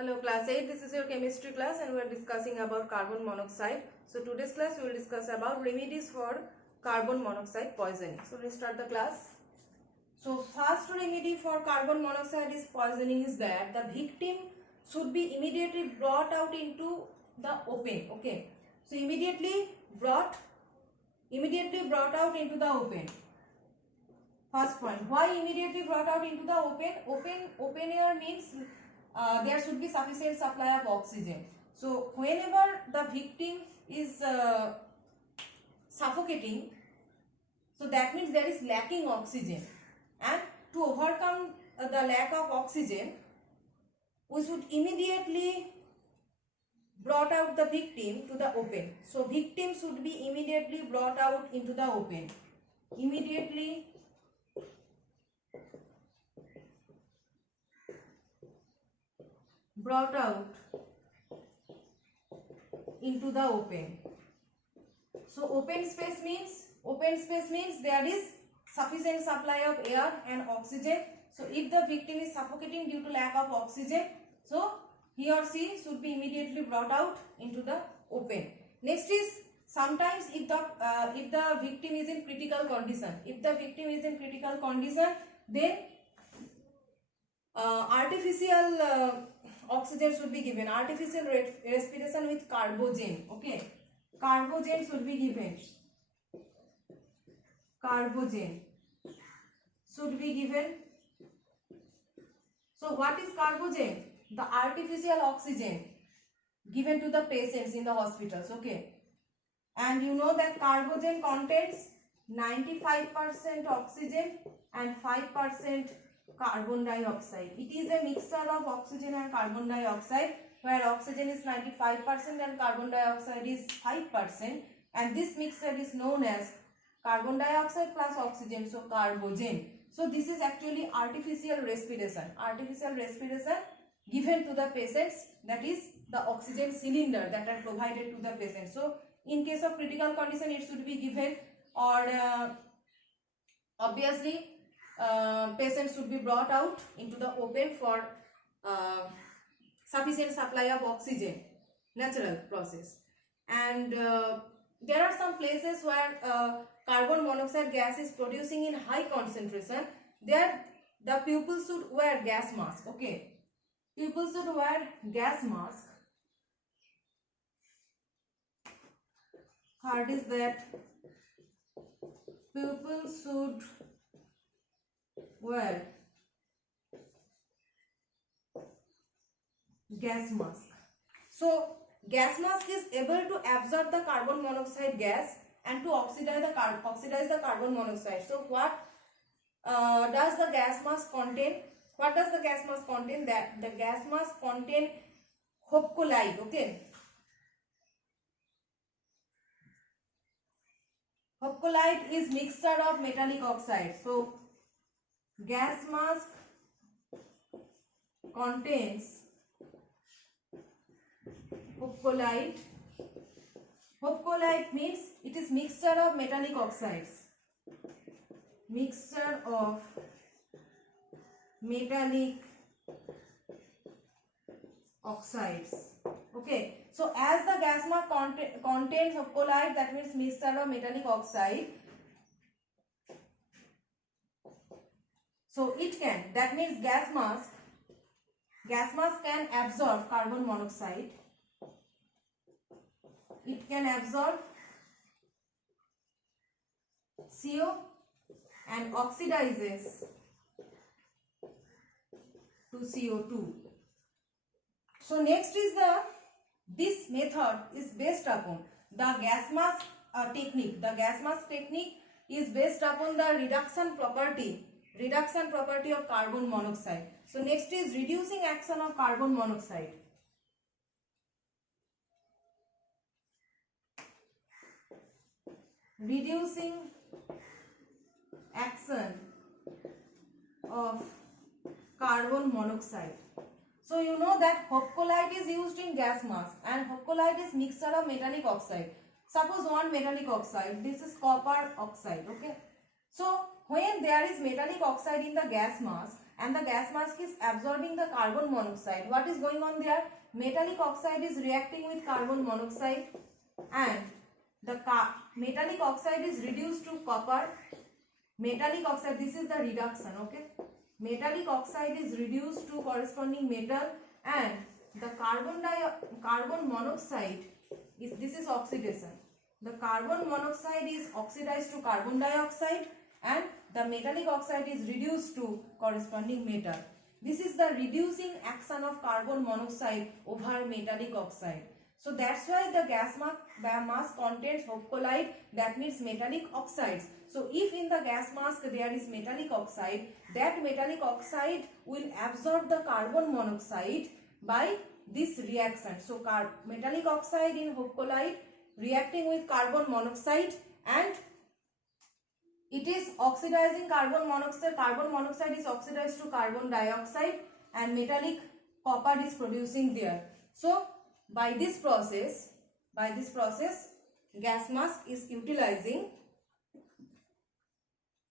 Hello class 8, this is your chemistry class and we are discussing about carbon monoxide. So today's class we will discuss about remedies for carbon monoxide poisoning. So let's start the class. So first remedy for carbon monoxide is poisoning is that the victim should be immediately brought out into the open. Okay. So immediately brought out into the open. First point, why immediately brought out into the open? Open air means there should be sufficient supply of oxygen. So whenever the victim is suffocating, so that means there is lacking oxygen, and to overcome the lack of oxygen, we should immediately brought out the victim to the open. So victim should be immediately brought out into the open. Immediately brought out into the open. So open space means there is sufficient supply of air and oxygen. So if the victim is suffocating due to lack of oxygen, so he or she should be immediately brought out into the open. Next is sometimes if the victim is in critical condition, then artificial oxygen should be given, artificial respiration with carbogen. Okay, carbogen should be given. So what is carbogen? The artificial oxygen given to the patients in the hospitals. Okay, and you know that carbogen contains 95% oxygen and 5% carbon dioxide. It is a mixture of oxygen and carbon dioxide, where oxygen is 95% and carbon dioxide is 5%, and this mixture is known as carbon dioxide plus oxygen, so carbogen. So this is actually artificial respiration given to the patients, that is the oxygen cylinder that are provided to the patient. So in case of critical condition it should be given, or obviously patients should be brought out into the open for sufficient supply of oxygen, natural process. And there are some places where carbon monoxide gas is producing in high concentration. There the pupils should wear gas mask. Okay, pupils should wear gas mask. Third is that pupils should wear gas mask. So gas mask is able to absorb the carbon monoxide gas and to oxidize the carbon monoxide. So what does the gas mask contain? That the gas mask contain hopcolite. Okay, hopcolite is mixture of metallic oxide. So gas mask contains hopcolite. Hopcolite means it is mixture of metallic oxides. Mixture of metallic oxides. Okay, so as the gas mask contains hopcolite, that means mixture of metallic oxide. So it can, that means gas mask can absorb carbon monoxide. It can absorb CO and oxidizes to CO2. So next is this method is based upon the gas mask technique. The gas mask technique is based upon the reduction property of carbon monoxide. So next is reducing action of carbon monoxide. Reducing action of carbon monoxide. So you know that hopcolite is used in gas mask, and hopcolite is mixture of metallic oxide. Suppose one metallic oxide, this is copper oxide. Okay, so when there is metallic oxide in the gas mask and the gas mask is absorbing the carbon monoxide. What is going on there? Metallic oxide is reacting with carbon monoxide and the metallic oxide is reduced to copper. Metallic oxide, this is the reduction, okay? Metallic oxide is reduced to corresponding metal and the carbon monoxide is, this is oxidation. The carbon monoxide is oxidized to carbon dioxide and the metallic oxide is reduced to corresponding metal. This is the reducing action of carbon monoxide over metallic oxide. So that's why the gas mask contains hopcolite, that means metallic oxides. So if in the gas mask there is metallic oxide, that metallic oxide will absorb the carbon monoxide by this reaction. So metallic oxide in hopcolite reacting with carbon monoxide and it is oxidizing carbon monoxide. Carbon monoxide is oxidized to carbon dioxide and metallic copper is producing there. So by this process gas mask is utilizing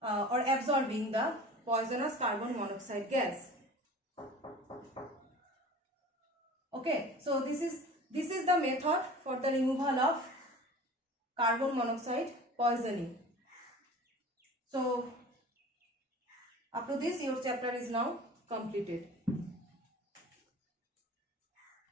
or absorbing the poisonous carbon monoxide gas. Okay, so this is the method for the removal of carbon monoxide poisoning. So up to this your chapter is now completed.